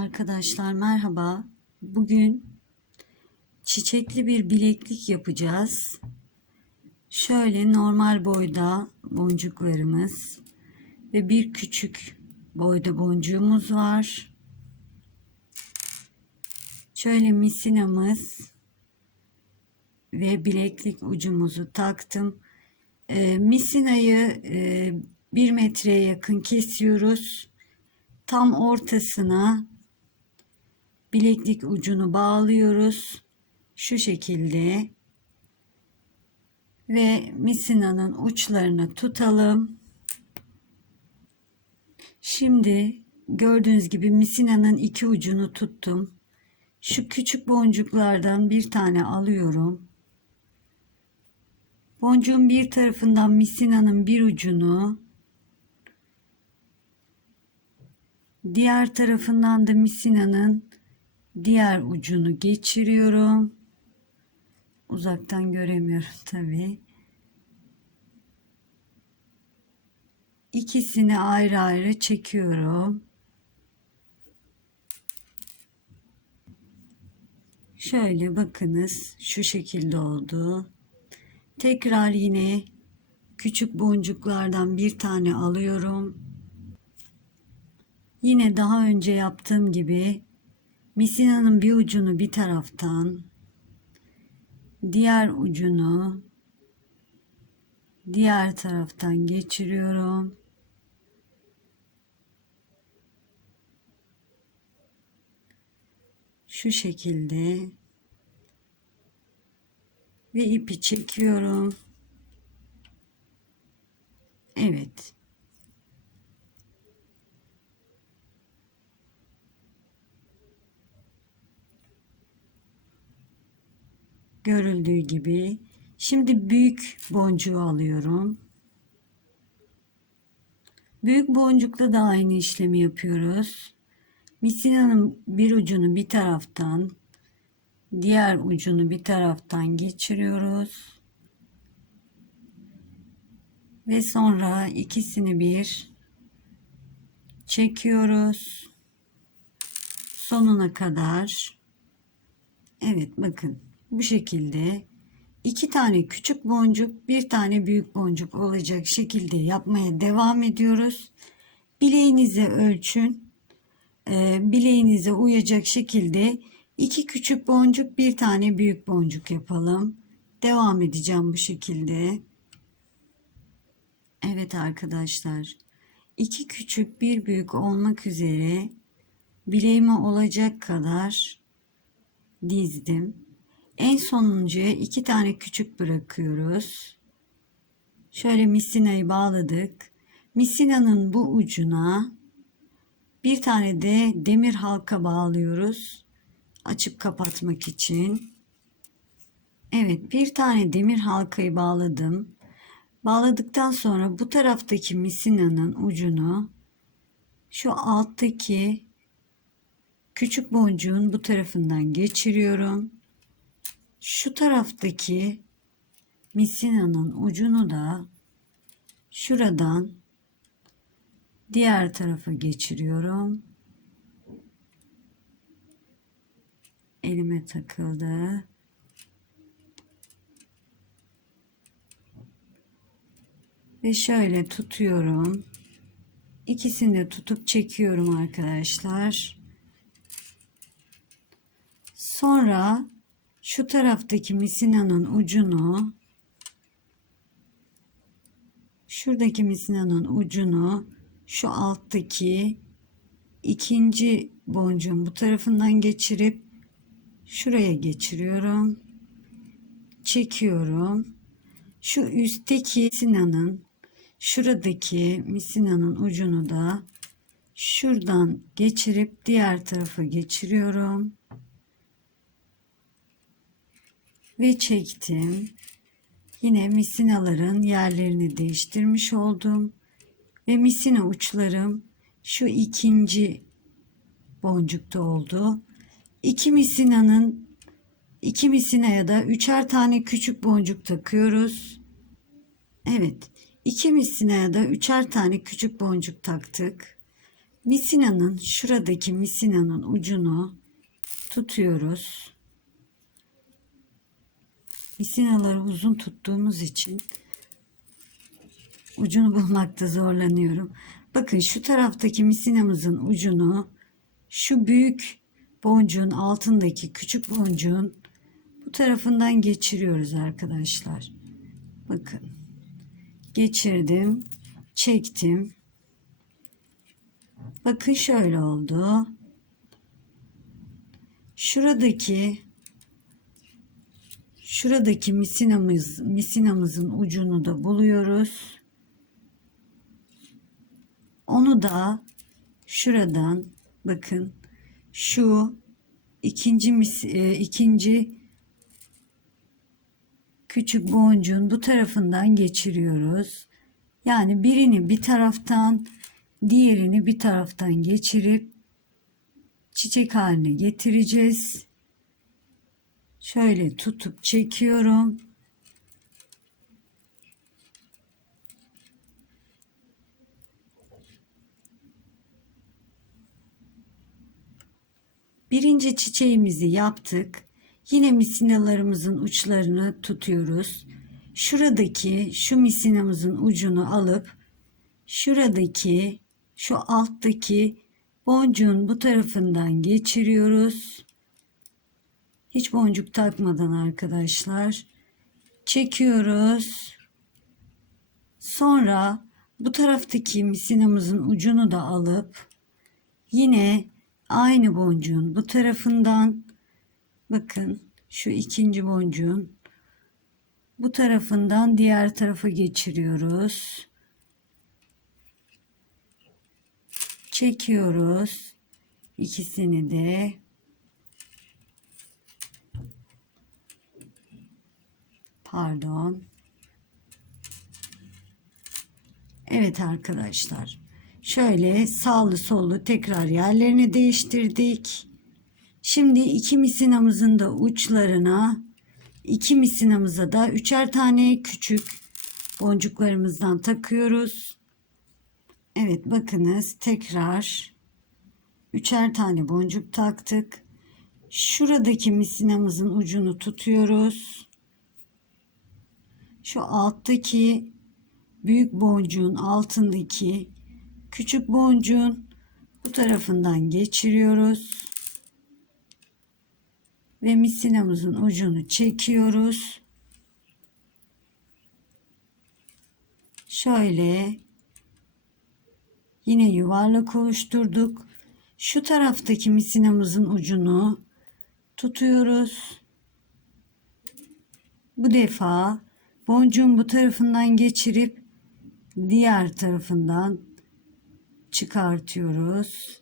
Arkadaşlar merhaba. Bugün çiçekli bir bileklik yapacağız. Şöyle normal boyda boncuklarımız ve bir küçük boyda boncuğumuz var. Şöyle misinamız ve bileklik ucumuzu taktım. Ee, misinayı e, bir metreye yakın kesiyoruz. Tam ortasına bileklik ucunu bağlıyoruz. Şu şekilde. Ve misinanın uçlarını tutalım. Şimdi gördüğünüz gibi misinanın iki ucunu tuttum. Şu küçük boncuklardan bir tane alıyorum. Boncuğun bir tarafından misinanın bir ucunu diğer tarafından da misinanın diğer ucunu geçiriyorum. Uzaktan göremiyorum tabi. İkisini ayrı ayrı çekiyorum. Şöyle bakınız şu şekilde oldu. Tekrar yine küçük boncuklardan bir tane alıyorum. Yine daha önce yaptığım gibi misinanın bir ucunu bir taraftan, diğer ucunu diğer taraftan geçiriyorum. Şu şekilde ve ipi çekiyorum. Evet. Görüldüğü gibi. Şimdi büyük boncuğu alıyorum. Büyük boncukta da aynı işlemi yapıyoruz. Misinanın bir ucunu bir taraftan, diğer ucunu bir taraftan geçiriyoruz. Ve sonra ikisini bir çekiyoruz. Sonuna kadar. Evet bakın bu şekilde iki tane küçük boncuk bir tane büyük boncuk olacak şekilde yapmaya devam ediyoruz. Bileğinize ölçün. Ee, bileğinize uyacak şekilde iki küçük boncuk bir tane büyük boncuk yapalım. Devam edeceğim bu şekilde. Evet arkadaşlar. iki küçük bir büyük olmak üzere bileğime olacak kadar dizdim. En sonuncuya iki tane küçük bırakıyoruz. Şöyle misinayı bağladık. Misinanın bu ucuna bir tane de demir halka bağlıyoruz. Açıp kapatmak için. Evet bir tane demir halkayı bağladım. Bağladıktan sonra bu taraftaki misinanın ucunu şu alttaki küçük boncuğun bu tarafından geçiriyorum şu taraftaki misinanın ucunu da şuradan diğer tarafa geçiriyorum. Elime takıldı. Ve şöyle tutuyorum. İkisini de tutup çekiyorum arkadaşlar. Sonra şu taraftaki misinanın ucunu şuradaki misinanın ucunu şu alttaki ikinci boncuğun bu tarafından geçirip şuraya geçiriyorum. Çekiyorum. Şu üstteki misinanın şuradaki misinanın ucunu da şuradan geçirip diğer tarafa geçiriyorum. Ve çektim. Yine misinaların yerlerini değiştirmiş oldum. Ve misina uçlarım şu ikinci boncukta oldu. İki misinanın iki misinaya da üçer tane küçük boncuk takıyoruz. Evet. iki misinaya da üçer tane küçük boncuk taktık. misinanın şuradaki misinanın ucunu tutuyoruz. Misinaları uzun tuttuğumuz için ucunu bulmakta zorlanıyorum. Bakın şu taraftaki misinamızın ucunu şu büyük boncuğun altındaki küçük boncuğun bu tarafından geçiriyoruz arkadaşlar. Bakın. Geçirdim, çektim. Bakın şöyle oldu. Şuradaki şuradaki misinamız misinamızın ucunu da buluyoruz. Onu da şuradan bakın şu ikinci mis, e, ikinci küçük boncuğun bu tarafından geçiriyoruz. Yani birini bir taraftan diğerini bir taraftan geçirip çiçek haline getireceğiz. Şöyle tutup çekiyorum. Birinci çiçeğimizi yaptık. Yine misinalarımızın uçlarını tutuyoruz. Şuradaki şu misinamızın ucunu alıp şuradaki şu alttaki boncuğun bu tarafından geçiriyoruz. Hiç boncuk takmadan arkadaşlar. Çekiyoruz. Sonra bu taraftaki misinamızın ucunu da alıp yine aynı boncuğun bu tarafından bakın şu ikinci boncuğun bu tarafından diğer tarafa geçiriyoruz. Çekiyoruz ikisini de. Pardon. Evet arkadaşlar. Şöyle sağlı sollu tekrar yerlerini değiştirdik. Şimdi iki misinamızın da uçlarına iki misinamıza da üçer tane küçük boncuklarımızdan takıyoruz. Evet bakınız tekrar üçer tane boncuk taktık. Şuradaki misinamızın ucunu tutuyoruz. Şu alttaki büyük boncuğun altındaki küçük boncuğun bu tarafından geçiriyoruz. Ve misinamızın ucunu çekiyoruz. Şöyle yine yuvarlak oluşturduk. Şu taraftaki misinamızın ucunu tutuyoruz. Bu defa boncuğun bu tarafından geçirip diğer tarafından çıkartıyoruz.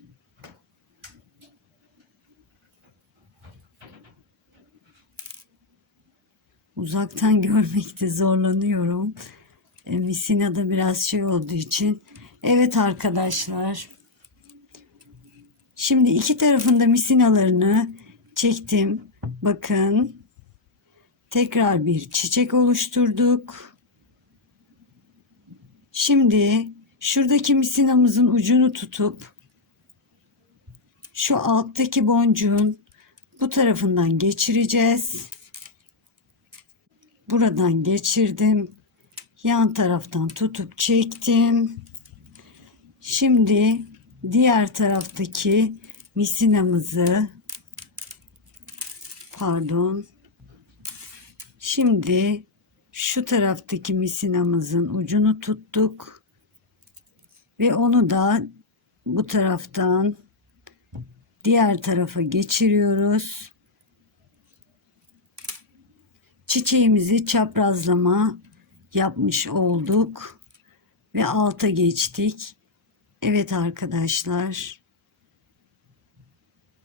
Uzaktan görmekte zorlanıyorum. E, misina da biraz şey olduğu için. Evet arkadaşlar. Şimdi iki tarafında misinalarını çektim. Bakın. Tekrar bir çiçek oluşturduk. Şimdi şuradaki misinamızın ucunu tutup şu alttaki boncuğun bu tarafından geçireceğiz. Buradan geçirdim. Yan taraftan tutup çektim. Şimdi diğer taraftaki misinamızı pardon. Şimdi şu taraftaki misinamızın ucunu tuttuk ve onu da bu taraftan diğer tarafa geçiriyoruz. Çiçeğimizi çaprazlama yapmış olduk ve alta geçtik. Evet arkadaşlar.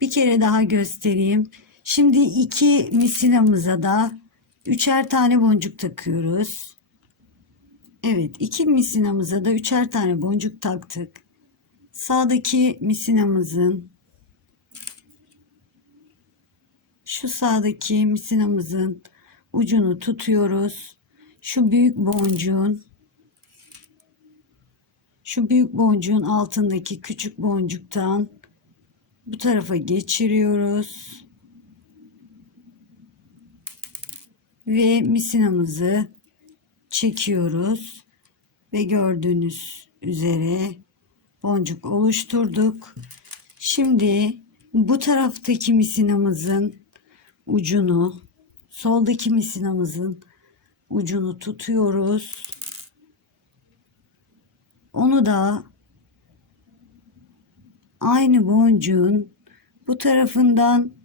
Bir kere daha göstereyim. Şimdi iki misinamıza da üçer tane boncuk takıyoruz. Evet iki misinamıza da üçer tane boncuk taktık. Sağdaki misinamızın şu sağdaki misinamızın ucunu tutuyoruz. Şu büyük boncuğun şu büyük boncuğun altındaki küçük boncuktan bu tarafa geçiriyoruz. Ve misinamızı çekiyoruz. Ve gördüğünüz üzere boncuk oluşturduk. Şimdi bu taraftaki misinamızın ucunu soldaki misinamızın ucunu tutuyoruz. Onu da aynı boncuğun bu tarafından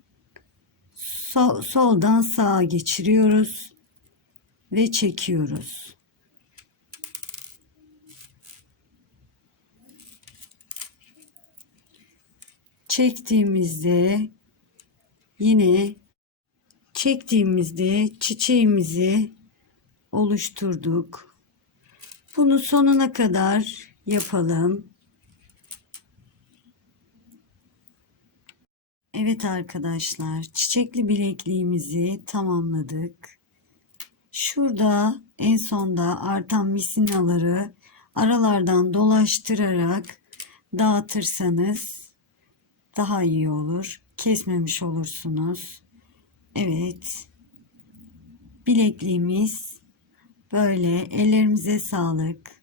so- soldan sağa geçiriyoruz ve çekiyoruz. Çektiğimizde yine çektiğimizde çiçeğimizi oluşturduk. Bunu sonuna kadar yapalım. Evet arkadaşlar, çiçekli bilekliğimizi tamamladık. Şurada en sonda artan misinaları aralardan dolaştırarak dağıtırsanız daha iyi olur. Kesmemiş olursunuz. Evet. Bilekliğimiz böyle. Ellerimize sağlık.